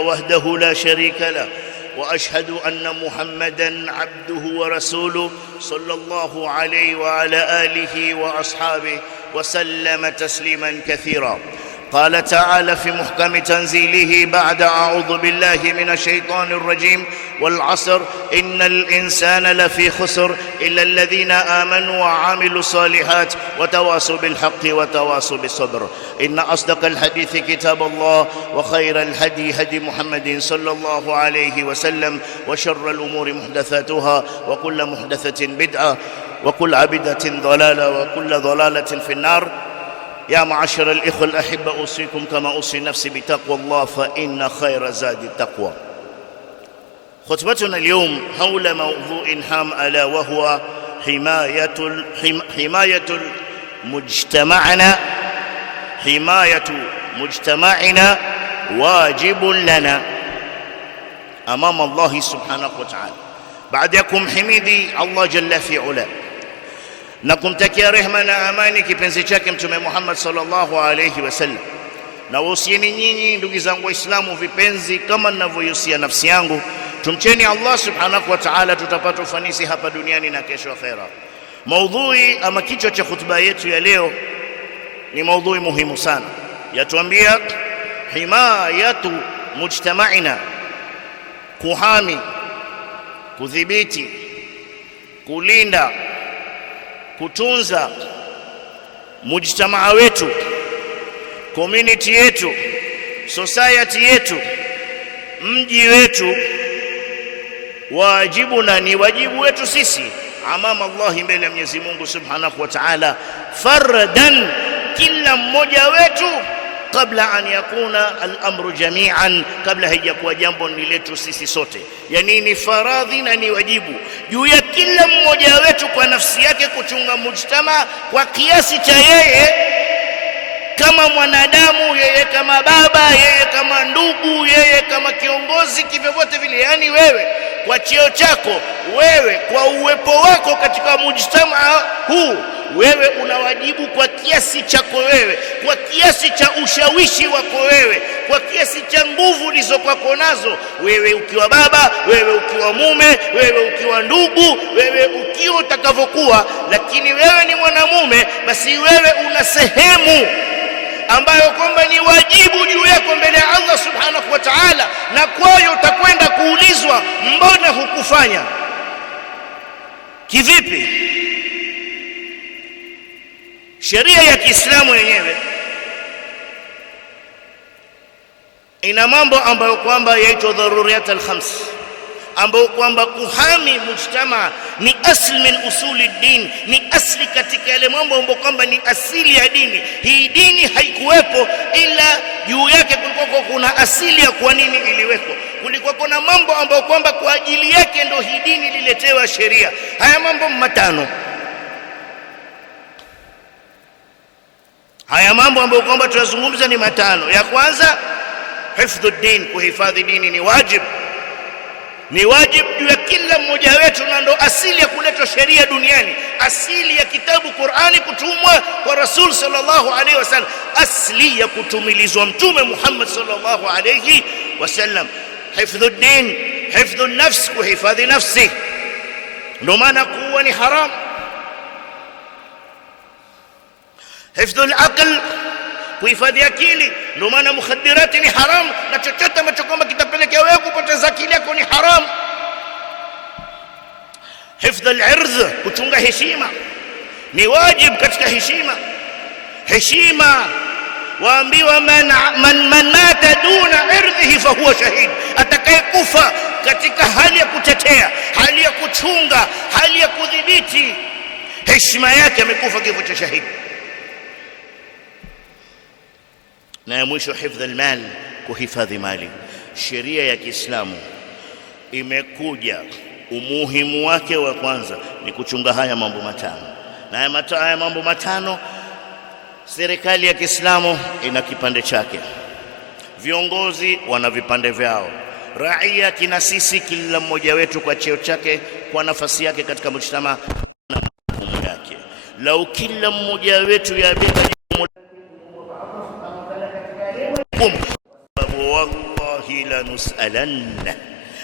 وحده لا شريك له وأشهد أن محمدًا عبده ورسوله صلى الله عليه وعلى آله وأصحابه وسلم تسليمًا كثيرًا. قال تعالى في محكم تنزيله بعد أعوذ بالله من الشيطان الرجيم: والعصر إن الإنسان لفي خسر إلا الذين آمنوا وعملوا الصالحات وتواصوا بالحق وتواصوا بالصبر. إن أصدق الحديث كتاب الله وخير الهدي هدي محمد صلى الله عليه وسلم وشر الأمور محدثاتها وكل محدثة بدعة وكل بدعة ضلالة وكل ضلالة في النار. يا معاشر الإخوة الأحبة، أوصيكم كما أوصي نفسي بتقوى الله فإن خير زاد التقوى. خطبتنا اليوم حول موضوع هام ألا وهو حماية مجتمعنا واجب لنا أمام الله سبحانه وتعالى. بعدكم حميدي الله جل في علا na kumtakia rehema na amani kipenzi chake Mtume Muhammad sallallahu alayhi wasallam. Na wasieni nyinyi ndugu zangu Waislamu vipenzi, kama ninavyohusia nafsi yangu, tumcheni Allah subhanahu wa ta'ala, tutapata ufanisi hapa duniani na kesho akhera. Maudhui ama kichwa cha hutuba yetu ya leo ni maudhui muhimu sana, yatuambia himayatu mujtama'ina, kuhami, kudhibiti, kulinda, kutunza mujtamaa wetu, community yetu, society yetu, mji wetu. Wajibu na ni wajibu wetu sisi amama Allah, mbele ya Mwenyezi Mungu Subhanahu wa Ta'ala, fardan, kila mmoja wetu, kabla an yakuna al-amru jami'an, kabla haijakuwa jambo ni letu sisi sote. Yani ni faradhi na ni wajibu juu ya kila mmoja wetu kwa nafsi yake kuchunga mujtama kwa kiasi cha yeye kama mwanadamu, yeye kama baba, yeye kama ndugu, yeye kama kiongozi, kivyovyote vile. Yani wewe kwa cheo chako, wewe kwa uwepo wako katika mujtama huu, wewe unawajibu kwa kiasi chako wewe, kwa kiasi cha ushawishi wako wewe, kwa kiasi cha nguvu ulizokuwa nazo wewe, ukiwa baba, wewe ukiwa mume, wewe ukiwa ndugu, wewe ukiwa utakavyokuwa. Lakini wewe ni mwanamume, basi wewe una sehemu ambayo kwamba ni wajibu juu yako mbele ya Allah subhanahu wa ta'ala, na kwayo utakwenda kuulizwa, mbona hukufanya? Kivipi? Sheria ya Kiislamu yenyewe ina mambo ambayo kwamba yaitwa dharuriyat al-khams, ambayo kwamba kuhami mujtama ni asli min usuli din, ni asli katika yale mambo ambayo kwamba ni asili ya dini. Hii dini haikuwepo ila juu yake kulikuwa kuna asili ya kwa nini iliwekwa. Kulikuwa kuna mambo ambayo kwamba kwa ajili yake ndio hii dini liletewa sheria. Haya mambo matano, haya mambo ambayo kwamba tunazungumza ni matano. Ya kwanza, hifdhud din, kuhifadhi dini ni wajibu. Ni wajibu juu ya kila mmoja wetu, na ndo asili ya kuletwa sheria duniani, asili ya kitabu Qur'ani kutumwa kwa Rasul sallallahu alaihi wasallam, asili ya kutumilizwa Mtume Muhammad sallallahu alaihi wasallam. Hifdhud din, hifdhun nafs, kuhifadhi nafsi. Ndio maana kuwa ni haram. Hifdhul aql, kuhifadhi akili. Ndio maana mukhadirati ni haram, na chochote ambacho kwamba kitapelekea wewe kupoteza akili yako ni haram. Hifdhul irdh, kuchunga heshima, ni wajibu katika heshima. Heshima waambiwa man mata duna irdhihi fa huwa shahid, atakayekufa katika hali ya kutetea, hali ya kuchunga, hali ya kudhibiti heshima yake, amekufa kifo cha shahidi. Na ya mwisho, hifdhul mal, kuhifadhi mali. Sheria ya Kiislamu imekuja, umuhimu wake wa kwanza ni kuchunga haya mambo matano. Na haya mambo matano, serikali ya Kiislamu ina kipande chake, viongozi wana vipande vyao, raia kina sisi, kila mmoja wetu kwa cheo chake, kwa nafasi yake katika mujtama na majukumu yake. Lau kila mmoja wetu yabeba jukumu, wallahi wallahi lanus'alanna,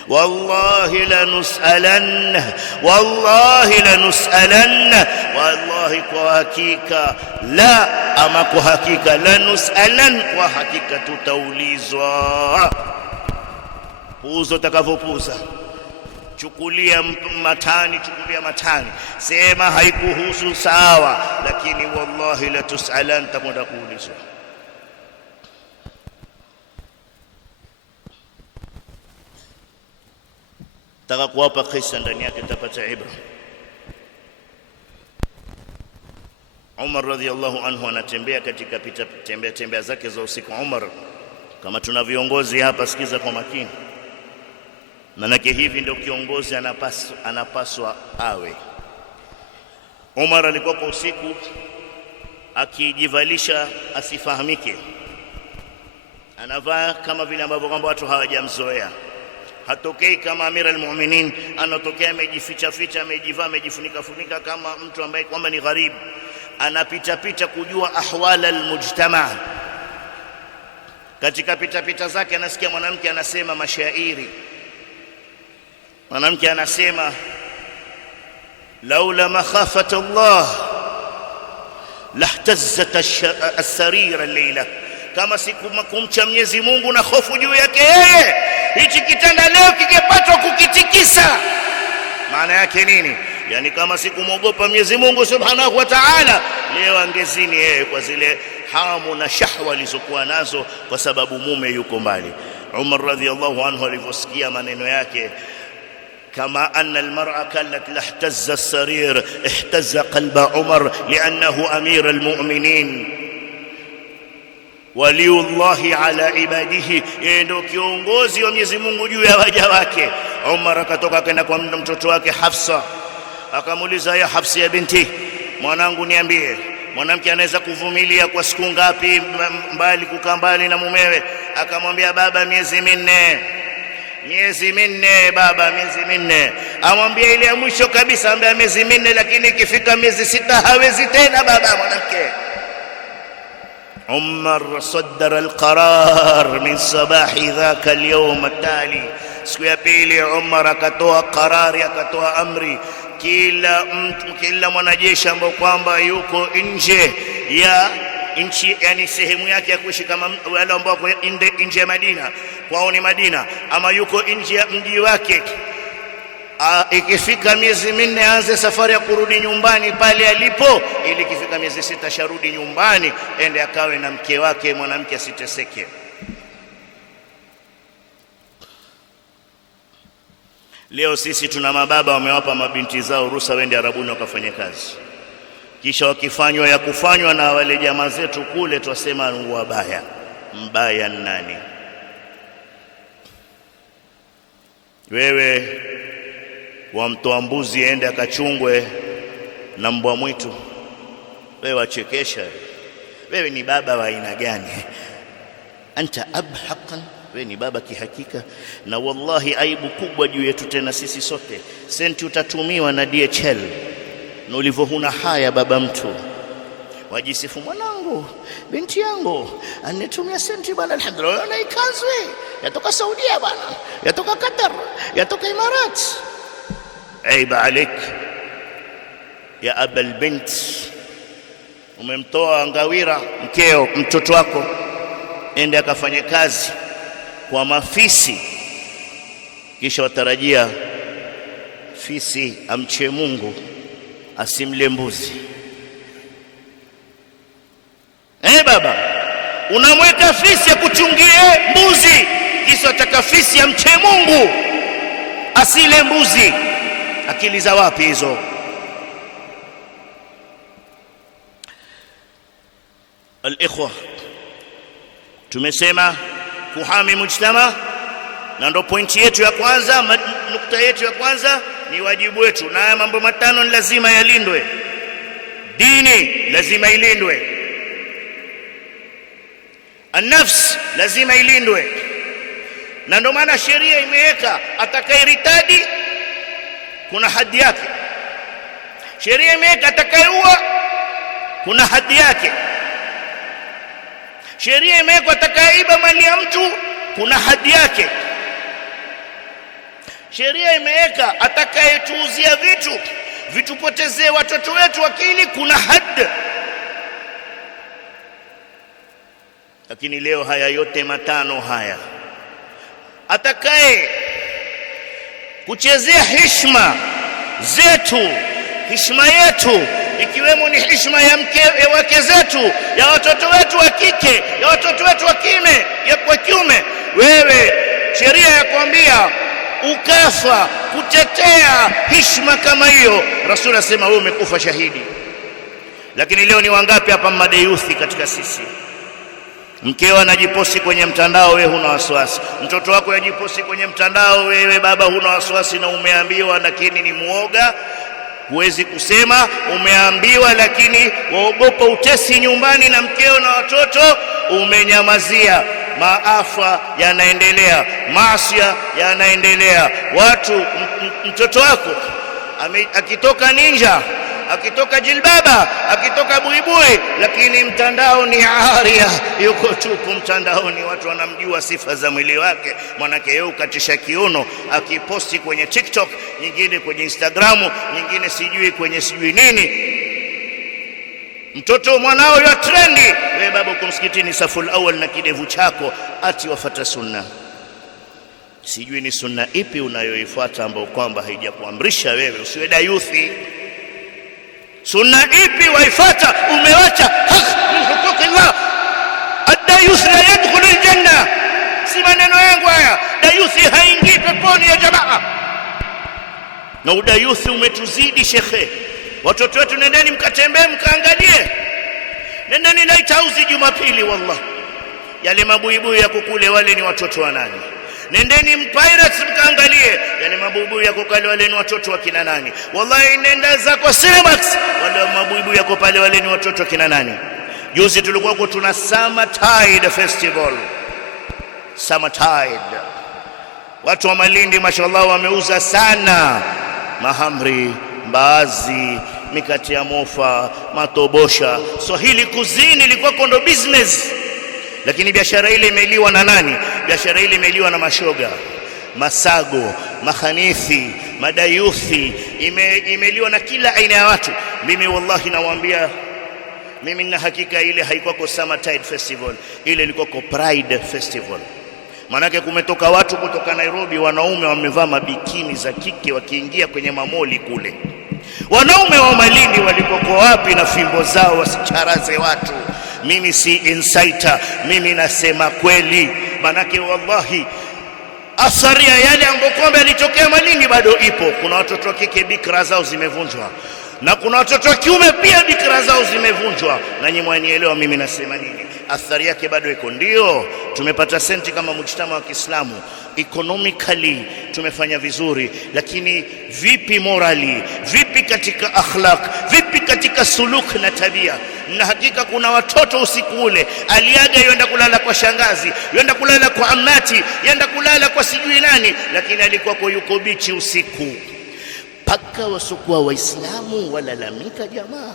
wallahi lanus'alanna, wallahi lanus'alanna, wallahi kwa hakika, la ama kwa hakika, lanus'alan, kwa hakika tutaulizwa. Puuza utakavyopuuza, chukulia matani, chukulia matani, sema haikuhusu, sawa, lakini wallahi la tus'alan, takwenda kuulizwa. Taka kuwapa kisa ndani yake tapata ibra. Umar radhiyallahu anhu anatembea katika tembea zake za usiku. Umar, kama tuna viongozi hapa, sikiza kwa makini, manake hivi ndio kiongozi anapaswa awe. Umar alikuwa kwa usiku akijivalisha asifahamike, anavaa kama vile ambavyo kwamba watu hawajamzoea. Hatokei kama Amira al-Mu'minin, anatokea amejificha ficha, amejivaa, amejifunika funika kama mtu ambaye kwamba ni gharibu, anapita pita kujua ahwal al-mujtama. Katika pita zake anasikia mwanamke anasema mashairi. Mwanamke anasema, laula makhafata Allah lahtazzat as-sarira al-layla, kama sikumcha Mwenyezi Mungu na hofu juu yake yeye, hichi kitanda leo kingepatwa kukitikisa. Maana yake nini? Yani kama sikumwogopa Mwenyezi Mungu Subhanahu wa Ta'ala, leo angezini yeye kwa zile hamu na shahwa alizokuwa nazo, kwa sababu mume yuko mbali. Umar radhiyallahu anhu alivyosikia maneno yake, kama anna almar'a kallat lahtazza as-sarir ihtazza qalba Umar li'annahu amir almu'minin waliullahi ala ibadihi, yeye ndio kiongozi wa Mwenyezi Mungu juu ya waja wake. Umar akatoka akaenda kwa mtoto wake Hafsa, akamuuliza, ya Hafsa ya binti, mwanangu niambie, mwanamke anaweza kuvumilia kwa siku ngapi mbali, kukaa mbali na mumewe? Akamwambia, baba, miezi minne. Miezi minne baba, miezi minne. Amwambia ile ya mwisho kabisa, ambaye miezi minne, lakini ikifika miezi 6 hawezi tena baba mwanamke. Umar saddara alqarar min sabahi dhaka alyawm atali, siku ya pili Umar akatoa qarari, akatoa amri, kila mwanajeshi ambao kwamba yuko nje ya nchi, yani sehemu yake ya kuishi, kama wale ambao wako nje ya Madina, kwao ni Madina, ama yuko nje ya mji wake, ikifika miezi minne aanze safari ya kurudi nyumbani pale alipo, ili ikifika miezi 6 sharudi nyumbani, ende akawe na mke wake, mwanamke asiteseke. Leo sisi tuna mababa wamewapa mabinti zao ruhusa wende Arabuni wakafanye kazi, kisha wakifanywa ya kufanywa na wale jamaa zetu kule, twasema ni wabaya. Mbaya nani? Wewe wamtoa mbuzi ende akachungwe na mbwa mwitu, wewe wachekesha. Wewe ni baba wa aina gani? Anta ab haqqan, wewe ni baba kihakika. Na wallahi aibu kubwa juu yetu tena sisi sote, senti utatumiwa na DHL, na ulivyohuna haya baba mtu, wajisifu, mwanangu, binti yangu anitumia senti bwana, alhamdulillah, na ikanzwe yatoka Saudia bwana, yatoka Qatar, yatoka Imarat. Aiba alik ya abal bint, umemtoa ngawira mkeo, mtoto wako, ende akafanye kazi kwa mafisi, kisha watarajia fisi amche Mungu asimle mbuzi. Baba, unamweka fisi akuchungie mbuzi, kisha ataka fisi amche Mungu asile mbuzi. Akili za wapi hizo? Al-ikhwa, tumesema kuhami mujtama, na ndo pointi yetu ya kwanza, nukta yetu ya kwanza ni wajibu wetu, na mambo matano ni lazima yalindwe. Dini lazima ilindwe, an-nafs lazima ilindwe, na ndo maana sheria imeweka atakayeritadi kuna hadi yake. Sheria imeweka atakayeua kuna hadi yake. Sheria imeweka atakayeiba mali ya mtu kuna hadi yake. Sheria imeweka atakayetuuzia vitu vitupotezee watoto wetu akili, kuna had. Lakini leo haya yote matano haya, atakaye kuchezea heshima zetu, heshima yetu, ikiwemo ni heshima ya wake zetu, ya watoto wetu wa kike, ya watoto wetu wa kiume, wewe sheria ya kuambia ukafa kutetea heshima kama hiyo, Rasul asema wewe umekufa shahidi. Lakini leo ni wangapi hapa madeyuthi katika sisi? Mkeo anajiposti kwenye mtandao, wewe huna wasiwasi. Mtoto wako yajiposti kwenye mtandao, wewe baba huna wasiwasi, na umeambiwa lakini ni muoga, huwezi kusema. Umeambiwa lakini waogopa utesi nyumbani na mkeo na watoto, umenyamazia. Maafa yanaendelea, maasiya yanaendelea. Watu, mtoto wako akitoka ninja, akitoka jilbaba, akitoka buibui, lakini mtandao ni aria, yuko tupu mtandaoni. Watu wanamjua sifa za mwili wake, mwanake yeye ukatisha kiuno, akiposti kwenye TikTok, nyingine kwenye Instagramu, nyingine sijui kwenye sijui nini. Mtoto mwanao ya trendi, wewe baba uko msikitini saful awal na kidevu chako, ati wafuata sunna. Sijui ni sunna ipi unayoifuata ambayo kwamba haijakuamrisha wewe usiwe dayuthi. Sunna ipi waifuata umewacha haki min huquqillah? Ad-dayuth la yadkhulu al-janna. Si maneno yangu haya, dayuthi haingii peponi ya jamaa. Na udayuthi umetuzidi shekhe. Watoto wetu, nendeni mkatembee mkaangalie, nendeni Lighthouse Jumapili, wallah yale mabuibui ya kukule wale ni watoto wa nani? Nendeni Pirates mkaangalie yale mabuibui ya kukale wale ni watoto wa kina nani? Wallahi nenda zako Cinemax, wale mabuibui yako pale wale ni watoto wa kina nani? Juzi tulikuwa tuna Summertide Festival, Summertide. Watu wa Malindi mashallah wameuza sana mahamri, mbaazi, mikati ya mofa, matobosha. Swahili kuzini ilikuwa kondo business. Lakini biashara ile imeliwa na nani? Biashara ile imeliwa na mashoga, masago, mahanithi, madayuthi, imeliwa na kila aina ya watu. Mimi wallahi nawaambia, mimi na hakika ile haikuwa Summertide Festival, ile ilikuwa Pride Festival. Manake kumetoka watu kutoka Nairobi, wanaume wamevaa mabikini za kike wakiingia kwenye mamoli kule. Wanaume wa Malindi walikokuwa wapi na fimbo zao wasicharaze watu? Mimi si insider, mimi nasema kweli. Manake wallahi athari ya yale ambayo kwamba yalitokea Malindi bado ipo. Kuna watoto wa kike bikra zao zimevunjwa, na kuna watoto wa kiume pia bikra zao zimevunjwa. Na nyinyi mwanielewa mimi nasema nini? Athari yake bado iko. Ndio tumepata senti kama mujtama wa Kiislamu, economically tumefanya vizuri, lakini vipi morally, vipi katika akhlaq, vipi katika suluk na tabia? Na hakika kuna watoto usiku ule aliaga yenda kulala kwa shangazi, yenda kulala kwa amati, yenda kulala kwa sijui nani, lakini alikuwa kwa yuko bichi usiku. Paka wasokuwa Waislamu walalamika jamaa,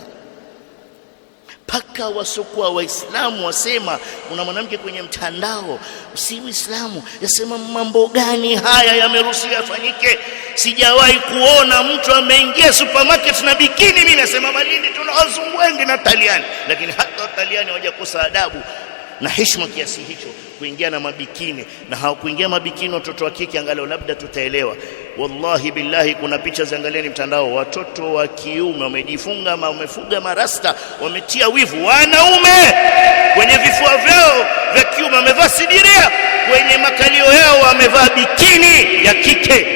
paka wasokuwa Waislamu wasema kuna mwanamke kwenye mtandao si Muislamu, yasema mambo gani haya yameruhusiwa yafanyike? Sijawahi kuona mtu ameingia supermarket na bikini. Mimi nasema Malindi tuna wazungu wengi na Italiani, lakini hata Italiani hawajakosa adabu na heshima kiasi hicho kuingia na mabikini. Na hawakuingia mabikini watoto wa kike, angalau labda tutaelewa. Wallahi billahi kuna picha ziangalieni mtandao, watoto wa kiume wamejifunga ama wamefuga marasta, wametia wivu. Wanaume kwenye vifua vyao vya kiume wamevaa sidiria, kwenye makalio yao wamevaa bikini ya kike,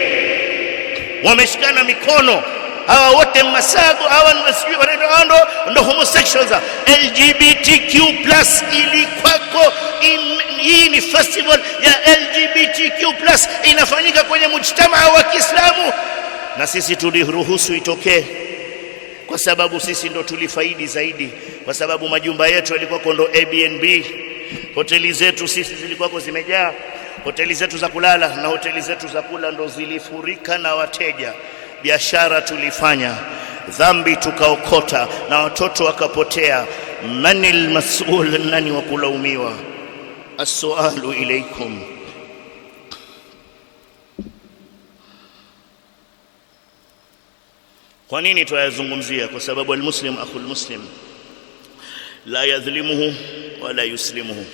wameshikana mikono. Hawa wote masago, hawa ndo homosexuals. LGBTQ+ ili kwako hii ni festival ya LGBTQ+ inafanyika kwenye mujtamaa wa Kiislamu, na sisi tuliruhusu itokee kwa sababu sisi ndo tulifaidi zaidi, kwa sababu majumba yetu yalikuwa ndo Airbnb, hoteli zetu sisi zilikuwa zimejaa, hoteli zetu za kulala na hoteli zetu za kula ndo zilifurika na wateja. Biashara tulifanya, dhambi tukaokota, na watoto wakapotea. Manil mas'ul, nani wa kulaumiwa? As-sualu ilaykum Kwa nini tuyazungumzia? Kwa sababu almuslim akhul muslim la yadhlimuhu wala yuslimuhu,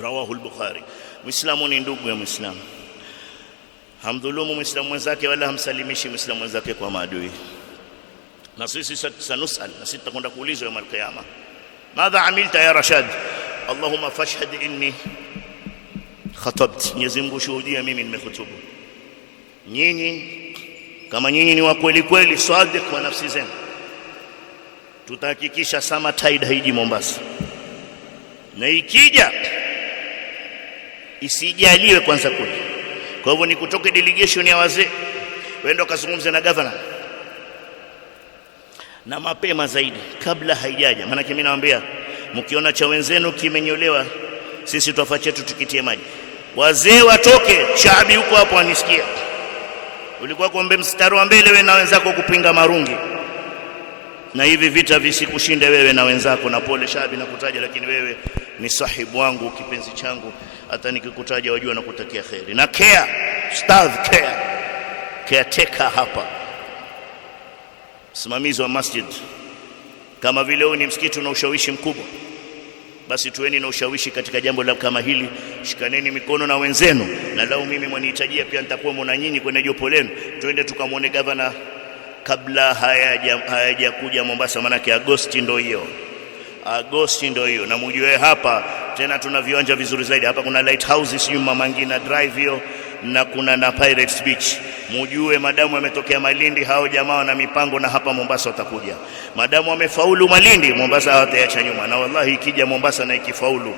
rawahu al-Bukhari. Muislamu ni ndugu ya Muislamu, hamdhulumu Muislamu mwenzake wala hamsalimishi Muislamu mwenzake kwa maadui. Na sisi sanusal, na sisi tutakwenda kuulizwa يوم القيامه, madha amilta ya Rashad? Allahumma fashhad inni khatabt, Mwenyezi Mungu shuhudia mimi nimehutubu. Nyinyi kama nyinyi ni wa kweli kweli, sadiq wa nafsi zenu, tutahakikisha Summer Tide haiji Mombasa, na ikija isijaliwe kwanza kule. Kwa hivyo ni kutoka delegation ya wazee, wende kazungumze na governor na mapema zaidi kabla haijaja. Maana mimi nawaambia, mkiona cha wenzenu kimenyolewa, sisi tuafa chetu tukitie maji. Wazee watoke, Shaabi huko hapo anisikia. Ulikuwa kuombe mstari wa mbele wewe na wenzako kupinga marungi, na hivi vita visikushinde wewe na wenzako. Na pole Shaabi nakutaja, lakini wewe ni sahibu wangu, kipenzi changu, hata nikikutaja wajua nakutakia khairi. Na care ustadh, caretaker hapa, msimamizi wa masjid, kama vile huyu ni msikiti una ushawishi mkubwa, basi tuweni na ushawishi katika jambo la kama hili. Shikaneni mikono na wenzenu, na lau mimi mwanihitajia pia nitakuwa mna nyinyi kwenye jopo lenu. Tuende tukamwone governor kabla hayajakuja Mombasa, manake Agosti ndio hiyo, Agosti ndio hiyo. Na mjue hapa tena tuna viwanja vizuri zaidi hapa, kuna Lighthouse sijui Mama Ngina Drive hiyo, na kuna na Pirates Beach. Mjue madamu wametokea Malindi hao jamaa na mipango, na hapa Mombasa watakuja. Madamu wamefaulu Malindi, Mombasa hawataacha nyuma. Na wallahi ikija Mombasa na ikifaulu,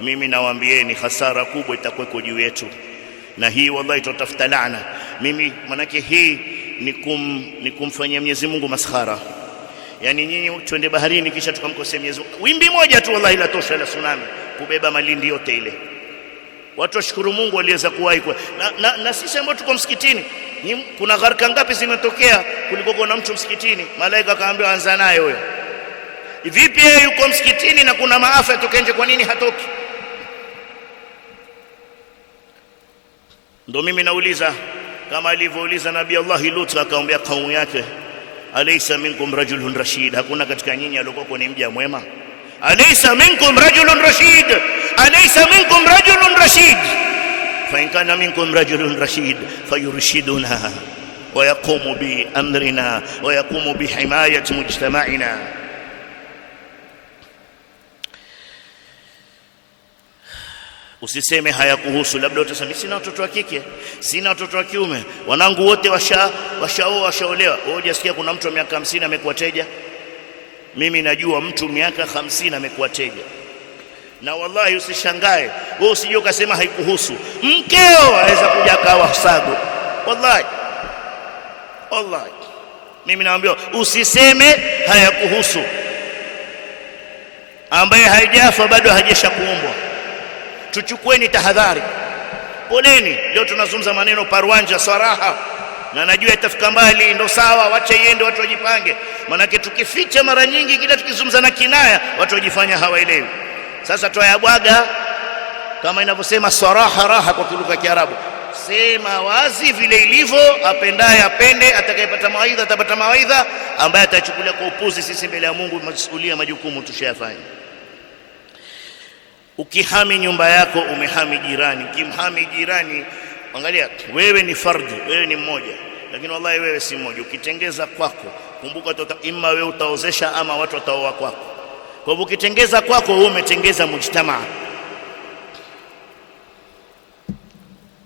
mimi nawaambieni hasara kubwa itakuwa juu yetu, na hii wallahi tutafuta laana. Mimi manake hii ni kumfanyia Mwenyezi Mungu maskhara. Yani nyinyi twende baharini kisha tukamkosea Mwenyezi Mungu, wimbi moja tu wallahi la tosha la tsunami kubeba Malindi yote ile. Watu washukuru Mungu aliweza kuwahi kwa na sisi ambao tuko msikitini. Kuna gharika ngapi zimetokea kuliko na mtu msikitini, malaika akaambiwa anza naye huyo. Vipi yeye yuko msikitini na kuna maafa yatoke nje, kwa nini hatoki? Ndio mimi nauliza kama alivyouliza Nabii Allah Lut, akaombea kaumu yake, alaysa minkum rajulun rashid, hakuna katika nyinyi aliyokuwa ni mja mwema? Alaysa minkum rajulun rashid, alaysa minkum rajulun rashid, fa in kana minkum rajulun rashid fayurshiduna wa yaqumu bi amrina wa yaqumu bi himayati mujtama'ina. Usiseme hayakuhusu. Labda utasema sina watoto wa kike, sina watoto wa kiume, wanangu wote washaolewa. Wewe hujasikia kuna mtu wa miaka 50 amekuwa teja? Mimi najua mtu miaka 50 amekuwa teja. Na wallahi usishangae wewe, usije ukasema haikuhusu. Mkeo aweza kuja akawa sago, wallahi wallahi. Mimi naambia usiseme hayakuhusu. Ambaye haijafa bado hajesha kuombwa. Tuchukueni tahadhari, poleni. Leo tunazungumza maneno parwanja swaraha, na najua itafika mbali, ndo sawa, wacha iende, watu wajipange. Manake tukificha mara nyingi, kila tukizungumza na kinaya watu wajifanya hawaelewi. Sasa tuyabwaga kama inavyosema swaraha raha kwa lugha ya Kiarabu. Sema wazi vile ilivyo, apendaye apende, atakayepata mawaidha atapata mawaidha, ambaye atachukulia kwa upuzi, sisi mbele ya Mungu masuhulia majukumu tushayafanya. Ukihami nyumba yako umehami jirani. Ukimhami jirani, angalia wewe ni fardhi, wewe ni mmoja, lakini wallahi wewe si mmoja. Ukitengeza kwako, kumbuka imma wewe utaozesha ama watu wataoa kwako. Kwa hivyo ukitengeza kwako, wewe umetengeza mujtamaa.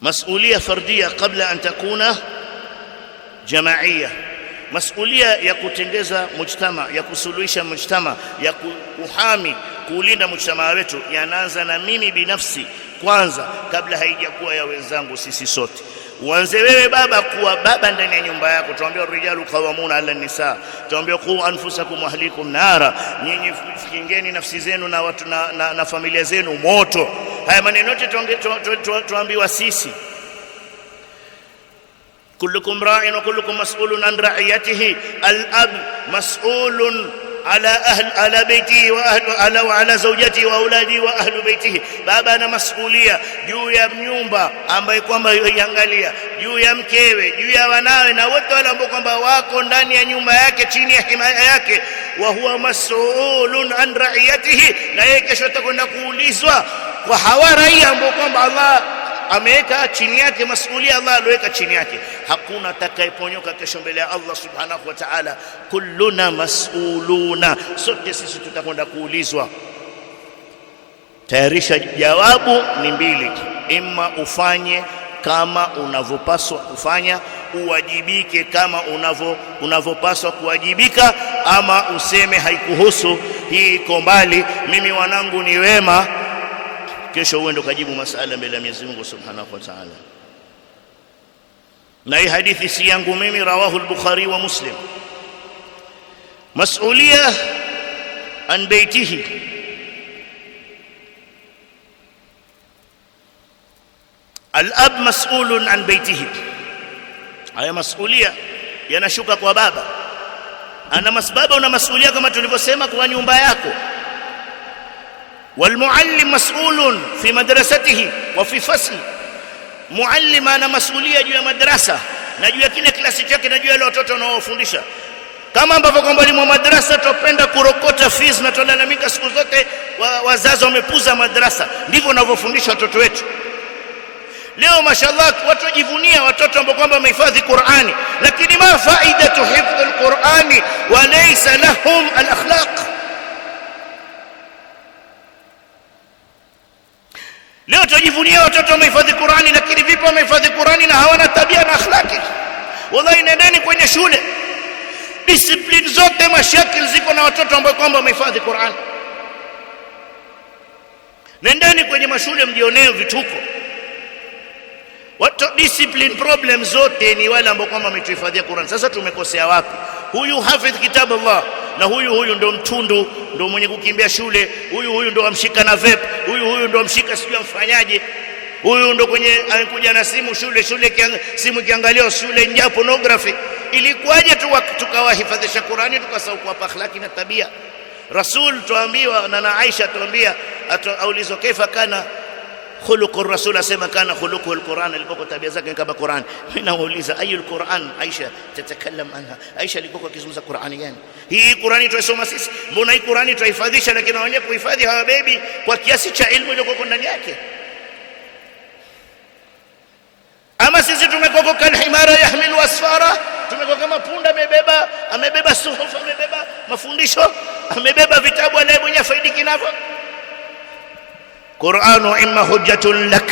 Masulia fardia kabla an takuna jamaia. Masulia ya kutengeza mujtama, ya kusuluhisha mujtama, ya kuhami, kuulinda mujtama wetu, yanaanza na mimi binafsi kwanza, kabla haijakuwa ya wenzangu sisi sote. Uanze wewe baba kuwa baba ndani ya nyumba yako. Tuambia rijalu qawamuna ala nisa, tuambia qu anfusakum wa ahlikum nara, nyinyi fikingeni nafsi zenu na watu na familia zenu moto. Haya maneno yote tuambiwa sisi. kullukum ra'in wa kullukum mas'ulun an ra'iyatihi. Al-ab mas'ulun ala baitihi wa ala zawjatihi wa auladihi wa ahli baitihi. Baba ana masuhulia juu ya nyumba ambayo kwamba iangalia, juu ya mkewe, juu ya wanawe na wote wale ambao kwamba wako ndani ya nyumba yake, chini ya himaya yake. Wa huwa mas'ulun an ra'iyatihi, na yeye kesho atakwenda kuulizwa kwa hawa raia ambao kwamba Allah ameweka chini yake, masuhulia Allah aliweka chini yake. Hakuna atakayeponyoka kesho mbele ya Allah subhanahu wa ta'ala. Kulluna mas'uluna, sote sisi tutakwenda kuulizwa. Tayarisha jawabu ni mbili: imma ufanye kama unavyopaswa kufanya, uwajibike kama unavyopaswa kuwajibika, ama useme haikuhusu, hii iko mbali, mimi wanangu ni wema, kesho uende ukajibu masala mbele ya Mwenyezi Mungu Subhanahu wa Ta'ala. Na hii hadithi si yangu mimi, rawahu al-Bukhari wa Muslim. Mas'uliyah an baitihi, al-ab mas'ulun an baitihi. Haya mas'uliyah yanashuka kwa baba. Baba una mas'uliyah kama tulivyosema kwa nyumba yako. والمعلم مسؤول في مدرسته وفي فصل. Muallim ana masuhulia juu ya madrasa na juu ya kile klasi chake na juu ya wale watoto wanaofundisha. Kama ambavyo kwamba walimu wa madrasa tupenda kurokota fees na tulalamika siku zote wazazi wamepuza madrasa, ndivyo wanavyofundisha watoto wetu. Leo mashallah watu wajivunia watoto ambao kwamba wamehifadhi Qur'ani, lakini ma faidatu hifdhil Qur'ani wa laysa lahum al-akhlaq. Leo tujivunia watoto wamehifadhi Qur'ani, lakini vipi wamehifadhi Qur'ani na hawana tabia na akhlaki? Wallahi, nendeni kwenye shule, discipline zote mashakil ziko na watoto ambao kwamba wamehifadhi Qur'ani. Nendeni kwenye mashule mjionee vituko. Watu discipline problem zote ni wale ambao kwamba wametuhifadhia Qur'ani. Sasa tumekosea wapi? Huyu hafidh kitab Allah na huyu ndo mtundu, ndo mwenye kukimbia shule, huyu ndo amshika na vape, huyu ndo amshika sijui amfanyaje, huyu ndo kwenye anakuja na simu shule simu kiangalia shule njia pornography. Ilikuwaje tukawahifadhisha Qur'ani tukasahau kuwapa akhlaki na tabia? Rasul tuambiwa na Aisha tuambia, aulizwa kaifa kana khuluqur rasul, asema kana khuluqul Qur'an, alipokuwa tabia zake kama Qur'an. Mimi nauliza ayul Qur'an Aisha tatakallam anha, Aisha alipokuwa akizungumza Qur'ani gani? Hii Qur'ani tuisoma sisi, mbona hii Qur'ani tuhifadhisha, lakini wenyewe kuhifadhi hawabebi kwa kiasi cha ilmu iliyokuwa ndani yake? Ama sisi tumekuwa kama himara yahmilu asfara, tumekuwa kama punda amebeba suhufu, amebeba mafundisho, amebeba vitabu anaye mwenyewe faidiki navyo. Qur'anu imma hujjatun lak,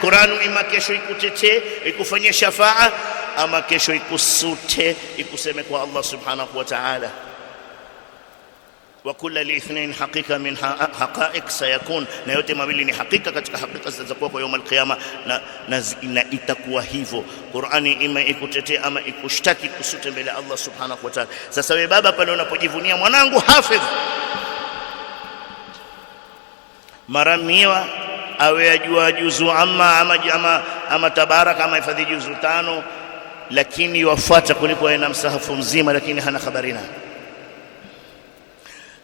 Qur'anu imma kesho ikutetee ikufanyie shafaa, ama kesho ikusute ikuseme kwa Allah subhanahu wa ta'ala. Wa kullu lithnain haqiqa min haqa'iq sayakun, na yote mawili ni hakika katika hakika zitakuwa kwa يوم القيامه, na itakuwa hivyo. Qur'ani ima ikutetee ama ikushtaki kusute mbele Allah subhanahu wa ta'ala. Sasa wewe baba pale unapojivunia mwanangu hafidh, maramiwa awe ajua juzu ama tabaraka ama hifadhi juzu 5, lakini wafuata kuliko ina msahafu mzima lakini hana habari nayo.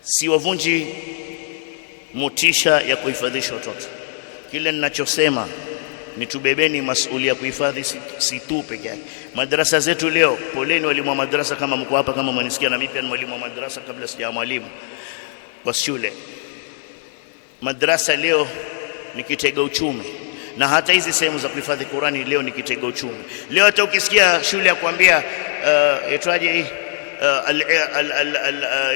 Si wavunji motisha ya kuhifadhisha watoto. Kile ninachosema ni tubebeni masuhulia kuhifadhi, si tu peke yake. Madrasa zetu leo, poleni walimu wa madrasa kama mko hapa, kama mwanisikia, na mimi pia ni mwalimu wa madrasa kabla sijawa mwalimu wa shule. Madrasa leo ni kitega uchumi, na hata hizi sehemu za kuhifadhi Qur'ani leo ni kitega uchumi. Leo hata ukisikia shule ya kuambia itwaje hii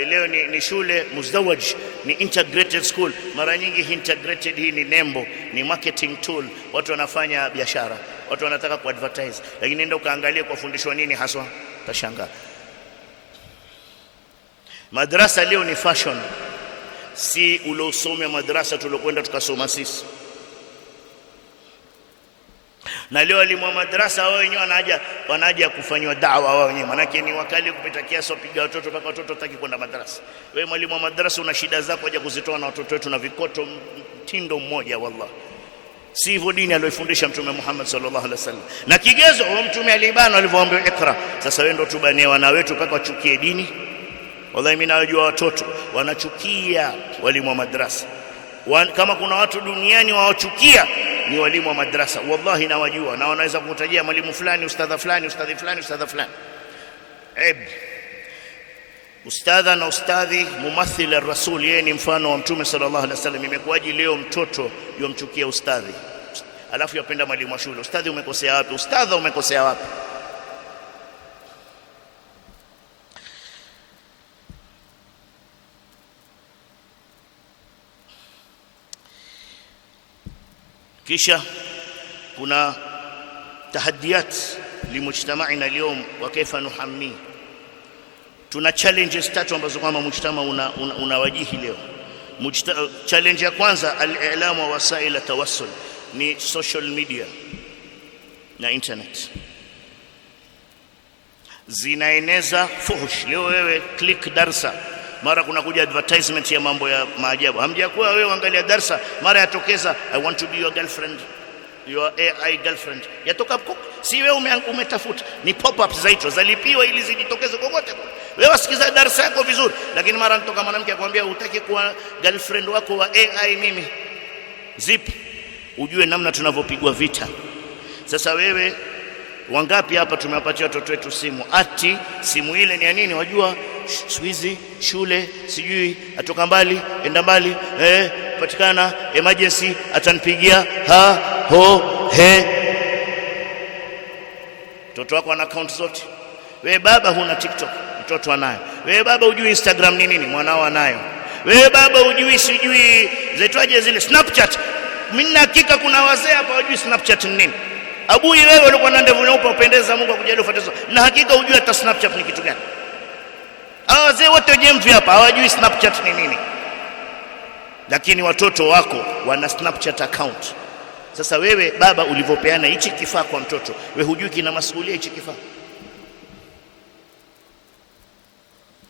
leo ni shule muzdawaj, ni integrated school. Mara nyingi integrated hii ni nembo, ni marketing tool. Watu wanafanya biashara, watu wanataka ku advertise, lakini nenda ukaangalia kwa fundishwa nini haswa, tashangaa. Madrasa leo ni fashion, si ule usomi wa madrasa tulokwenda tukasoma sisi. Na leo walimu wa madrasa wao wenyewe wanaja kufanywa da'wa wao wenyewe, maana ni wakali kupita kiasi, wapiga watoto mpaka watoto wataki kwenda madrasa. Wewe mwalimu wa madrasa una shida zako, aje kuzitoa na watoto wetu na vikoto mtindo mmoja. Wallahi si hivyo dini aliyofundisha Mtume Muhammad sallallahu alaihi wasallam, na kigezo wa Mtume alibana alivyoambiwa ikra. Sasa wewe ndio tubanie wana wetu mpaka wachukie dini? Wallahi mimi najua watoto wanachukia walimu wa madrasa. Kama kuna watu duniani wawachukia ni walimu wa madrasa. Wallahi nawajua, na wanaweza kukutajia mwalimu fulani, ustadha fulani, ustadhi fulani, ustadha fulani. Ustadha na ustadhi mumathil ar-rasul, yeye ni mfano wa Mtume sallallahu alaihi wasallam. Imekuwaje leo mtoto yomchukia ustadhi alafu yapenda mwalimu wa shule? Ustadhi umekosea wapi? Ustadha umekosea wapi? Kisha kuna tahaddiyat limujtama'ina اليوم وكيف نحميه. Tuna challenges tatu ambazo kama mujtama unawajihi leo. Challenge ya kwanza, al-i'lam wa wasail at-tawassul, ni social media na internet zinaeneza fuhush. Leo wewe click darsa, mara kuna kuja advertisement ya mambo ya maajabu. Hamjakuwa wewe angalia darsa, mara yatokeza I want to be your girlfriend, your AI girlfriend, yatoka si wewe umetafuta, ni pop-up zaito zalipiwa ili zijitokeze kokote. Wewe wasikiza darasa yako vizuri, lakini mara nitoka mwanamke akwambia utaki kuwa girlfriend wako wa AI mimi zipi, ujue namna tunavyopigwa vita. Sasa wewe wangapi hapa tumewapatia watoto wetu simu, ati simu ile ni ya nini? Wajua swizi shule sijui atoka mbali enda mbali, patikana emergency atanipigia ha ho he. Mtoto wako ana account zote. Wewe baba huna TikTok, mtoto anayo. Wewe baba hujui Instagram ni nini, mwanao anayo. Wewe baba hujui sijui zaitwaje zile Snapchat. Mimi na hakika kuna wazee hapa hujui Snapchat ni nini. Abui wewe ulikuwa na ndevu nyeupe upendeza, Mungu akujalie ufuate, na hakika hujui hata Snapchat ni kitu gani. Hao wazee wote jemvi hapa hawajui Snapchat ni nini, lakini watoto wako wana Snapchat account. Sasa wewe baba ulivyopeana hichi kifaa kwa mtoto, wewe hujui kina masuhulia hichi kifaa.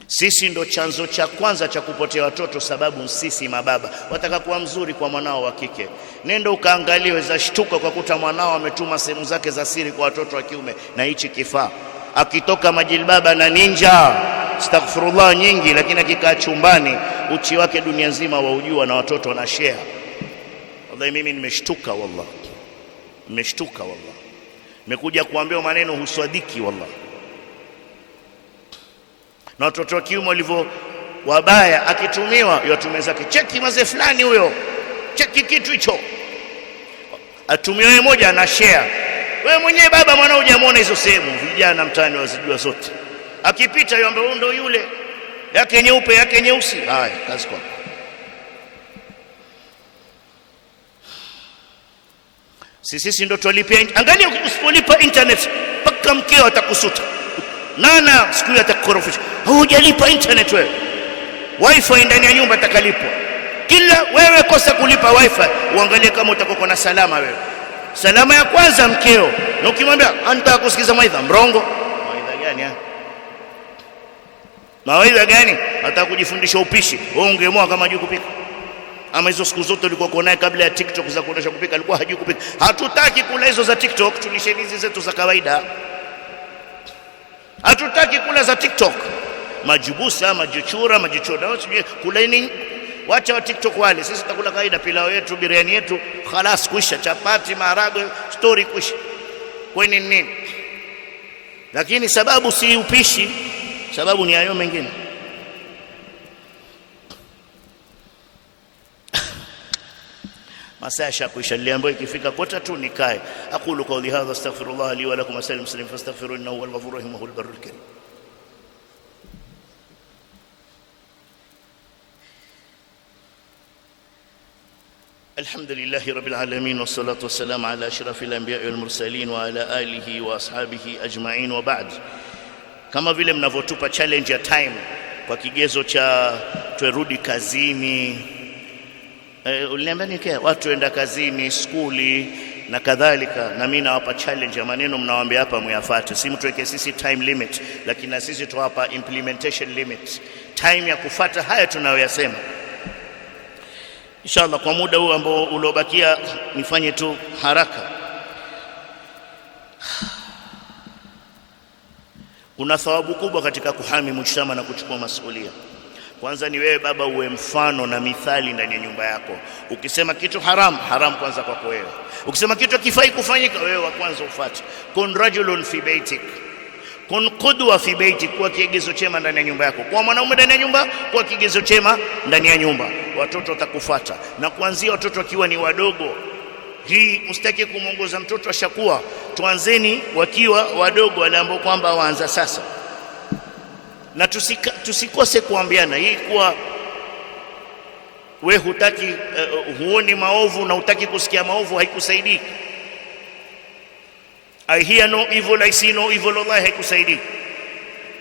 Sisi ndo chanzo cha kwanza cha kupotea watoto, sababu sisi mababa. Wataka kuwa mzuri kwa mwanao wa kike, nenda ukaangalie, za shtuka kwa kuta mwanao ametuma sehemu zake za siri kwa watoto wa kiume na hichi kifaa. Akitoka majilbaba na ninja astaghfirullah nyingi, lakini akikaa chumbani uchi wake dunia nzima waujua na watoto wana share. Wallahi mimi nimeshtuka, wallahi nimeshtuka, wallahi nimekuja kuambiwa maneno huswadiki wallahi. Na watoto wa kiume walivyo wabaya, akitumiwa yotume zake, cheki mazee fulani huyo, cheki kitu hicho, atumiwe moja na share. Wewe mwenyewe baba mwanao hujamuona hizo sehemu, vijana mtaani wazijua zote. Akipita yombe ndo yule, yake nyeupe yake nyeusi, haya kazi kwako. Sisi ndo tulipia. Angalia, usipolipa internet paka mkeo atakusuta. Nana siku ya atakorofisha, hujalipa internet wewe. Wifi ndani ya nyumba atakalipwa. Kila wewe kosa kulipa wifi, uangalie kama utakuwa na salama wewe. Salama ya kwanza mkeo, na ukimwambia anataka kusikiza mawaidha, mrongo. Mawaidha gani haya? Mawaidha gani? Anataka kujifundisha upishi. Wewe ungeamua kama hajui kupika. Ama hizo siku zote ulikuwa uko naye kabla ya TikTok za kuonesha kupika, alikuwa hajui kupika. Hatutaki kula hizo za TikTok, tulisheni hizi zetu za kawaida. Hatutaki kula za TikTok, majibusa, majichura, majichoda. Kuleni, wacha wa TikTok wale. Sisi tutakula kawaida, pilau yetu, biriani yetu, khalas kuisha, chapati, maharagwe, story kuisha. Kwani nini? Lakini sababu si upishi, sababu ni hayo mengine. masaa shakuisha, niliambiwa ikifika kota tu nikae. Aqulu qawli hadha astaghfirullah li wa lakum wa sallim muslim fastaghfiruhu innahu huwal ghafurur rahim wal barrul karim. الحمد لله رب العالمين والصلاة والسلام على أشرف الأنبياء والمرسلين وعلى آله وأصحابه أجمعين وبعد. Kama vile mnavotupa challenge ya time kwa kigezo cha turudi kazini, uliniambia nikia watu waenda kazini, skuli na kadhalika, na mimi nawapa challenge ya maneno mnawaambia hapa muyafuate. Si mtuweke sisi time limit, lakini na sisi tuwapa implementation limit, time ya kufuata haya tunayoyasema. Inshallah kwa muda huu ambao uliobakia nifanye tu haraka. Kuna thawabu kubwa katika kuhami mujtama na kuchukua masuhulia. Kwanza ni wewe baba uwe mfano na mithali ndani ya nyumba yako. Ukisema kitu haram, haram kwanza kwako wewe. Ukisema kitu kifai kufanyika, wewe wa kwanza ufuate. Kun rajulun fi baitik, kun qudwa fi baitik, kwa kigezo chema ndani ya nyumba yako. Kwa mwanaume ndani ya nyumba, kwa kigezo chema ndani ya nyumba, watoto watakufuata. Na kuanzia watoto wakiwa ni wadogo. Hii msitaki kumuongoza mtoto ashakuwa. Tuanzeni wakiwa wadogo, wale ambao kwamba waanza sasa. Na tusikose kuambiana hii kuwa we hutaki huoni maovu na hutaki kusikia maovu, haikusaidii. I hear no evil, I see no evil, wallahi haikusaidii.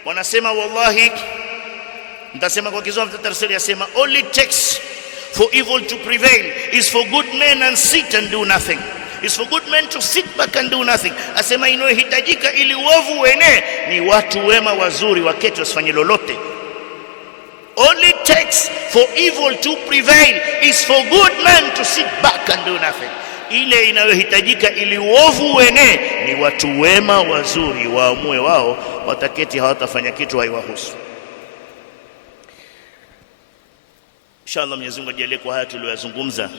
Wanasema wallahi, nitasema kwa Kizungu, tafsiri yasema only takes for evil to prevail is for good men and sit and do nothing. It's for good men to sit back and do nothing. Asema inayohitajika ili uovu uenee ni watu wema wazuri waketi wasifanye lolote. Only takes for evil to prevail is for good men to sit back and do nothing. Ile inayohitajika ili uovu uenee ni watu wema wazuri waamue wao wataketi hawatafanya kitu haiwahusu. Inshallah Mwenyezi Mungu ajalie kwa haya tuliyozungumza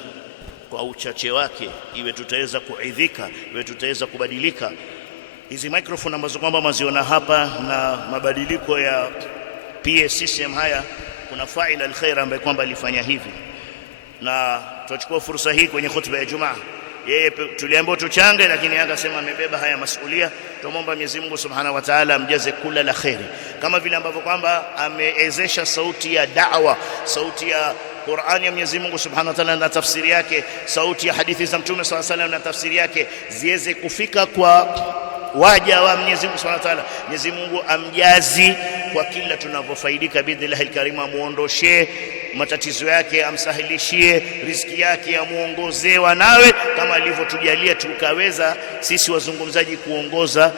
kwa uchache wake iwe tutaweza kuidhika, iwe tutaweza kubadilika. Hizi microphone ambazo kwamba maziona hapa na mabadiliko ya PA system haya, kuna faila alkhair ambaye kwamba alifanya hivi, na tutachukua fursa hii kwenye khutba ya Jumaa. Yeye tuliambiwa tuchange, lakini akasema amebeba haya masuhulia. Tumomba Mwenyezi Mungu Subhanahu wa Ta'ala amjaze kula la khairi, kama vile ambavyo kwamba ameezesha sauti ya da'wa, sauti ya Qur'ani ya Mwenyezi Mungu Subhanahu wa Ta'ala na tafsiri yake, sauti ya hadithi za Mtume SAW alaihi wasallam na tafsiri yake ziweze kufika kwa waja wa Mwenyezi Mungu Subhanahu wa Ta'ala. Mwenyezi Mungu amjazi kwa kila tunavyofaidika biidhnillahil karim, amuondoshe matatizo yake, amsahilishie riziki yake, amuongozewa nawe kama alivyotujalia tukaweza sisi wazungumzaji kuongoza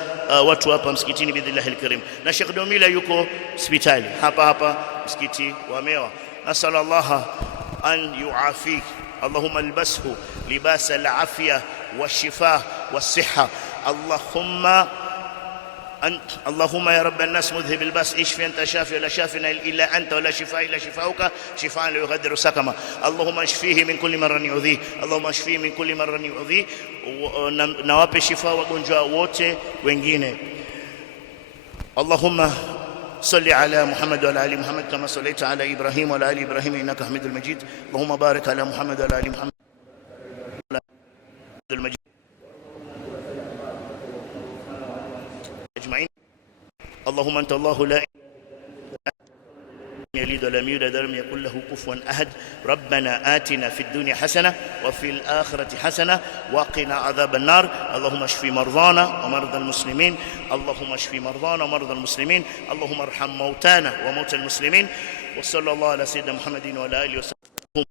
watu hapa msikitini biidhnillahil karim. Na Sheikh Domila yuko hospitali hapa msikiti wa Mewa. نسأل الله أن يعافيك، اللهم البسه لباس العافية والشفاء والصحة. اللهم يا رب الناس مذهب الباس، اشفي أنت شافي ولا شافنا إلا أنت ولا شفاء إلا شفاؤك شفاء لا يغادر سقما. اللهم اشفيه من كل مرض يؤذيه، اللهم اشفيه من كل مرض يؤذيه، نوابي شفاء wagonjwa wote wengine. اللهم صل على محمد وعلى ال محمد كما صليت على ابراهيم وعلى ال ابراهيم انك حميد مجيد. اللهم بارك على محمد وعلى ال محمد المجيد اجمعين. اللهم انت الله لا يلد ولم يولد ولم يكن له كفوا احد. ربنا آتنا في الدنيا حسنه وفي الاخره حسنه وقنا عذاب النار. اللهم اشف مرضانا ومرضى المسلمين، اللهم اشف مرضانا ومرضى المسلمين، اللهم ارحم موتانا وموتى المسلمين. وصلى الله على سيدنا محمد وعلى اله وصحبه.